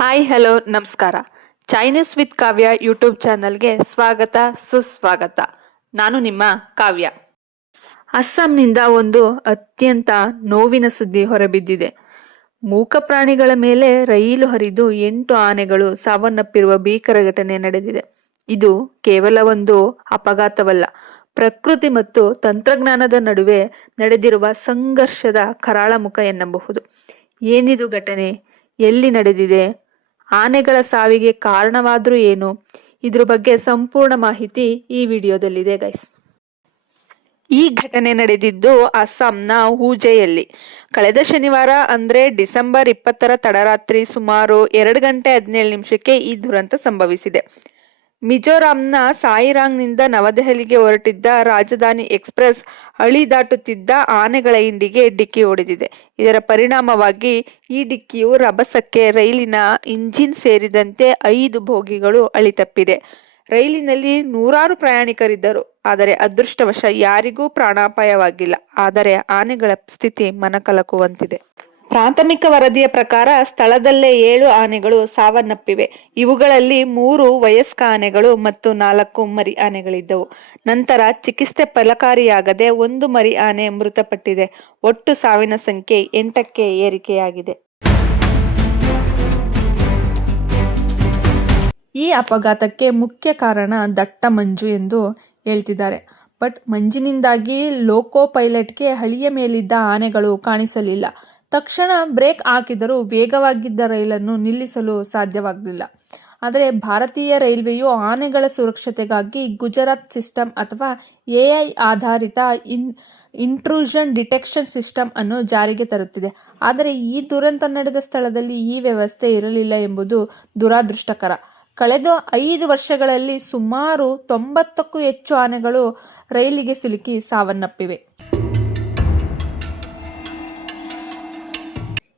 Hi, hello, ನಮಸ್ಕಾರ. Chinese with Kavya YouTube ಚಾನಲ್ಗೆ ಸ್ವಾಗತ, ಸುಸ್ವಾಗತ. ನಾನು ನಿಮ್ಮ ಕಾವ್ಯ. ಅಸ್ಸಾಂನಿಂದ ಒಂದು ಅತ್ಯಂತ ನೋವಿನ ಸುದ್ದಿ ಹೊರಬಿದ್ದಿದೆ. ಮೂಕ ಪ್ರಾಣಿಗಳ ಮೇಲೆ ರೈಲು ಹರಿದು ಎಂಟು ಆನೆಗಳು ಸಾವನ್ನಪ್ಪಿರುವ ಭೀಕರ ಘಟನೆ ನಡೆದಿದೆ. ಇದು ಕೇವಲ ಒಂದು ಅಪಘಾತವಲ್ಲ, ಪ್ರಕೃತಿ ಮತ್ತು ತಂತ್ರಜ್ಞಾನದ ನಡುವೆ ನಡೆದಿರುವ ಸಂಘರ್ಷದ ಕರಾಳ ಮುಖ ಎನ್ನಬಹುದು. ಏನಿದು ಘಟನೆ? ಎಲ್ಲಿ ನಡೆದಿದೆ? ಆನೆಗಳ ಸಾವಿಗೆ ಕಾರಣವಾದ್ರೂ ಏನು? ಇದ್ರ ಬಗ್ಗೆ ಸಂಪೂರ್ಣ ಮಾಹಿತಿ ಈ ವಿಡಿಯೋದಲ್ಲಿದೆ ಗೈಸ್ ಈ ಘಟನೆ ನಡೆದಿದ್ದು ಅಸ್ಸಾಂನ ಹೂಜೆಯಲ್ಲಿ. ಕಳೆದ ಶನಿವಾರ, ಅಂದ್ರೆ ಡಿಸೆಂಬರ್ ಇಪ್ಪತ್ತರ ತಡರಾತ್ರಿ ಸುಮಾರು ಎರಡು ಗಂಟೆ ಹದಿನೇಳು ನಿಮಿಷಕ್ಕೆ ಈ ದುರಂತ ಸಂಭವಿಸಿದೆ. ಮಿಜೋರಾಂನ ಸಾಯಿರಾಂಗ್ನಿಂದ ನವದೆಹಲಿಗೆ ಹೊರಟಿದ್ದ ರಾಜಧಾನಿ ಎಕ್ಸ್ಪ್ರೆಸ್ ಹಳಿ ದಾಟುತ್ತಿದ್ದ ಆನೆಗಳ ಹಿಂಡಿಗೆ ಡಿಕ್ಕಿ ಹೊಡೆದಿದೆ. ಇದರ ಪರಿಣಾಮವಾಗಿ ಈ ಡಿಕ್ಕಿಯು ರಭಸಕ್ಕೆ ರೈಲಿನ ಇಂಜಿನ್ ಸೇರಿದಂತೆ ಐದು ಬೋಗಿಗಳು ಅಳಿತಪ್ಪಿದೆ. ರೈಲಿನಲ್ಲಿ ನೂರಾರು ಪ್ರಯಾಣಿಕರಿದ್ದರು, ಆದರೆ ಅದೃಷ್ಟವಶ ಯಾರಿಗೂ ಪ್ರಾಣಾಪಾಯವಾಗಿಲ್ಲ. ಆದರೆ ಆನೆಗಳ ಸ್ಥಿತಿ ಮನಕಲಕುವಂತಿದೆ. ಪ್ರಾಥಮಿಕ ವರದಿಯ ಪ್ರಕಾರ ಸ್ಥಳದಲ್ಲೇ ಏಳು ಆನೆಗಳು ಸಾವನ್ನಪ್ಪಿವೆ. ಇವುಗಳಲ್ಲಿ ಮೂರು ವಯಸ್ಕ ಆನೆಗಳು ಮತ್ತು ನಾಲ್ಕು ಮರಿ ಆನೆಗಳಿದ್ದವು. ನಂತರ ಚಿಕಿತ್ಸೆ ಫಲಕಾರಿಯಾಗದೆ ಒಂದು ಮರಿ ಆನೆ ಮೃತಪಟ್ಟಿದೆ. ಒಟ್ಟು ಸಾವಿನ ಸಂಖ್ಯೆ ಎಂಟಕ್ಕೆ ಏರಿಕೆಯಾಗಿದೆ. ಈ ಅಪಘಾತಕ್ಕೆ ಮುಖ್ಯ ಕಾರಣ ದಟ್ಟ ಮಂಜು ಎಂದು ಹೇಳ್ತಿದ್ದಾರೆ. ಬಟ್ ಮಂಜಿನಿಂದಾಗಿ ಲೋಕೋ ಪೈಲಟ್ಗೆ ಹಳಿಯ ಮೇಲಿದ್ದ ಆನೆಗಳು ಕಾಣಿಸಲಿಲ್ಲ. ತಕ್ಷಣ ಬ್ರೇಕ್ ಹಾಕಿದರೂ ವೇಗವಾಗಿದ್ದ ರೈಲನ್ನು ನಿಲ್ಲಿಸಲು ಸಾಧ್ಯವಾಗಲಿಲ್ಲ. ಆದರೆ ಭಾರತೀಯ ರೈಲ್ವೆಯು ಆನೆಗಳ ಸುರಕ್ಷತೆಗಾಗಿ ಗುಜರಾತ್ ಸಿಸ್ಟಮ್ ಅಥವಾ ಎಐ ಆಧಾರಿತ ಇನ್, ಇಂಟ್ರೂಷನ್ ಡಿಟೆಕ್ಷನ್ ಸಿಸ್ಟಮ್ ಅನ್ನು ಜಾರಿಗೆ ತರುತ್ತಿದೆ. ಆದರೆ ಈ ದುರಂತ ನಡೆದ ಸ್ಥಳದಲ್ಲಿ ಈ ವ್ಯವಸ್ಥೆ ಇರಲಿಲ್ಲ ಎಂಬುದು ದುರಾದೃಷ್ಟಕರ. ಕಳೆದ ಐದು ವರ್ಷಗಳಲ್ಲಿ ಸುಮಾರು ತೊಂಬತ್ತಕ್ಕೂ ಹೆಚ್ಚು ಆನೆಗಳು ರೈಲಿಗೆ ಸಿಲುಕಿ ಸಾವನ್ನಪ್ಪಿವೆ.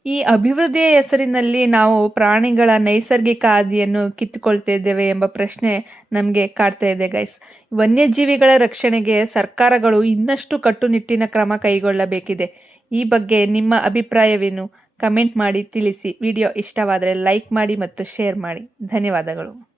ಈ ಅಭಿವೃದ್ಧಿಯ ಹೆಸರಿನಲ್ಲಿ ನಾವು ಪ್ರಾಣಿಗಳ ನೈಸರ್ಗಿಕ ಆದಿಯನ್ನು ಕಿತ್ತುಕೊಳ್ತಾ ಇದ್ದೇವೆ ಎಂಬ ಪ್ರಶ್ನೆ ನಮಗೆ ಕಾಡ್ತಾ ಇದೆ ಗೈಸ್ ವನ್ಯಜೀವಿಗಳ ರಕ್ಷಣೆಗೆ ಸರ್ಕಾರಗಳು ಇನ್ನಷ್ಟು ಕಟ್ಟುನಿಟ್ಟಿನ ಕ್ರಮ ಕೈಗೊಳ್ಳಬೇಕಿದೆ. ಈ ಬಗ್ಗೆ ನಿಮ್ಮ ಅಭಿಪ್ರಾಯವೇನು? ಕಮೆಂಟ್ ಮಾಡಿ ತಿಳಿಸಿ. ವಿಡಿಯೋ ಇಷ್ಟವಾದರೆ ಲೈಕ್ ಮಾಡಿ ಮತ್ತು ಶೇರ್ ಮಾಡಿ. ಧನ್ಯವಾದಗಳು.